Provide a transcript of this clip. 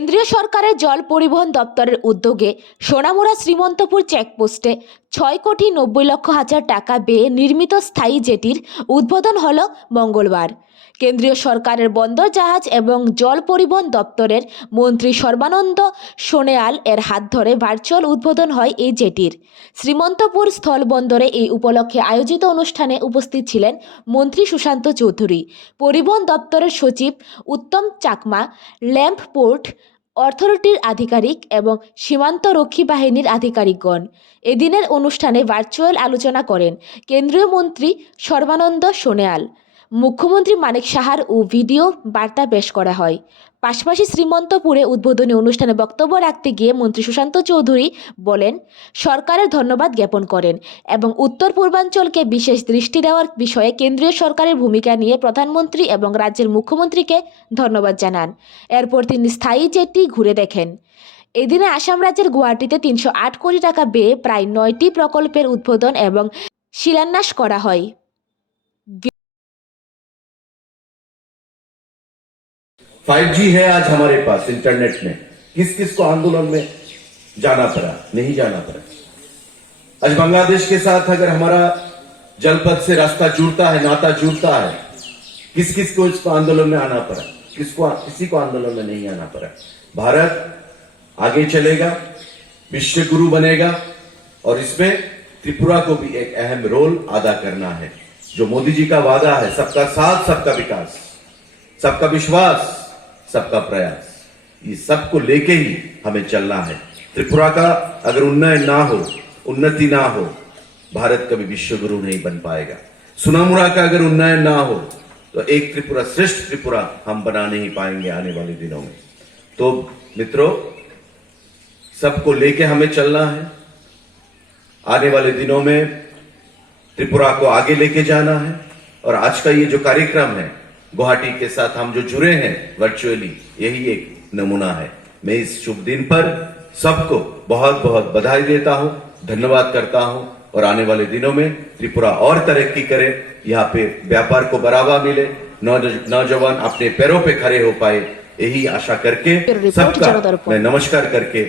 কেন্দ্রীয় সরকারের জল পরিবহন দপ্তরের উদ্যোগে সোনামুড়া শ্রীমন্তপুর চেকপোস্টে ছয় কোটি নব্বই লক্ষ হাজার টাকা ব্যয়ে নির্মিত স্থায়ী জেটির উদ্বোধন হল মঙ্গলবার। কেন্দ্রীয় সরকারের বন্দর জাহাজ এবং জল পরিবহন দপ্তরের মন্ত্রী সর্বানন্দ সোনেয়াল এর হাত ধরে ভার্চুয়াল উদ্বোধন হয় এই জেটির। শ্রীমন্তপুর স্থলবন্দরে এই উপলক্ষে আয়োজিত অনুষ্ঠানে উপস্থিত ছিলেন মন্ত্রী সুশান্ত চৌধুরী, পরিবহন দপ্তরের সচিব উত্তম চাকমা ল্যাম্প পোর্ট অথরিটির আধিকারিক এবং সীমান্ত রক্ষী বাহিনীর আধিকারিকগণ এদিনের অনুষ্ঠানে ভার্চুয়াল আলোচনা করেন কেন্দ্রীয় মন্ত্রী সর্বানন্দ সোনেয়াল। মুখ্যমন্ত্রী মানিক সাহার ও ভিডিও বার্তা পেশ করা হয়। পাশাপাশি শ্রীমন্তপুরে উদ্বোধনী অনুষ্ঠানে বক্তব্য রাখতে গিয়ে মন্ত্রী সুশান্ত চৌধুরী বলেন, সরকারের ধন্যবাদ জ্ঞাপন করেন এবং উত্তর পূর্বাঞ্চলকে বিশেষ দৃষ্টি দেওয়ার বিষয়ে কেন্দ্রীয় সরকারের ভূমিকা নিয়ে প্রধানমন্ত্রী এবং রাজ্যের মুখ্যমন্ত্রীকে ধন্যবাদ জানান। এরপর তিনি স্থায়ী জেটটি ঘুরে দেখেন। এদিনে আসাম রাজ্যের গুয়াহাটিতে তিনশো আট কোটি টাকা ব্যয়ে প্রায় নয়টি প্রকল্পের উদ্বোধন এবং শিলান্যাস করা হয়। फाइव जी है आज हमारे पास इंटरनेट में। किस किस को आंदोलन में जाना पड़ा, नहीं जाना पड़ा। आज बांग्लादेश के साथ अगर हमारा जलपथ से रास्ता जुड़ता है, नाता जुड़ता है, किस किस को इसको आंदोलन में आना पड़ा किसको किसी को आंदोलन में नहीं आना पड़ा। भारत आगे चलेगा, विश्व गुरु बनेगा, और इसमें त्रिपुरा को भी एक अहम रोल अदा करना है। जो मोदी जी का वादा है, सबका साथ, सबका विकास, सबका विश्वास। सबका प्रयास। ये सबको लेके ही हमें चलना है। त्रिपुरा का अगर उन्नयन ना हो, उन्नति ना हो, भारत कभी विश्व गुरु नहीं बन पाएगा। सुनामुरा का अगर उन्नयन ना हो तो एक त्रिपुरा, श्रेष्ठ त्रिपुरा हम बना नहीं पाएँगे आने वाले दिनों में। तो मित्रों, सबको लेके हमें चलना है। आने वाले दिनों में त्रिपुरा को आगे लेके जाना है। और आज का ये जो कार्यक्रम है गुवाहाटी के साथ हम जो जुड़े हैं वर्चुअली यही एक नमूना है। मैं इस शुभ दिन पर सबको बहुत बहुत बधाई देता हूँ धन्यवाद करता हूँ और आने वाले दिनों में त्रिपुरा और तरक्की करे। यहाँ पे व्यापार को बढ़ावा मिले नौजवान अपने पैरों पे खड़े हो पाए यही आशा करके सबका मैं नमस्कार करके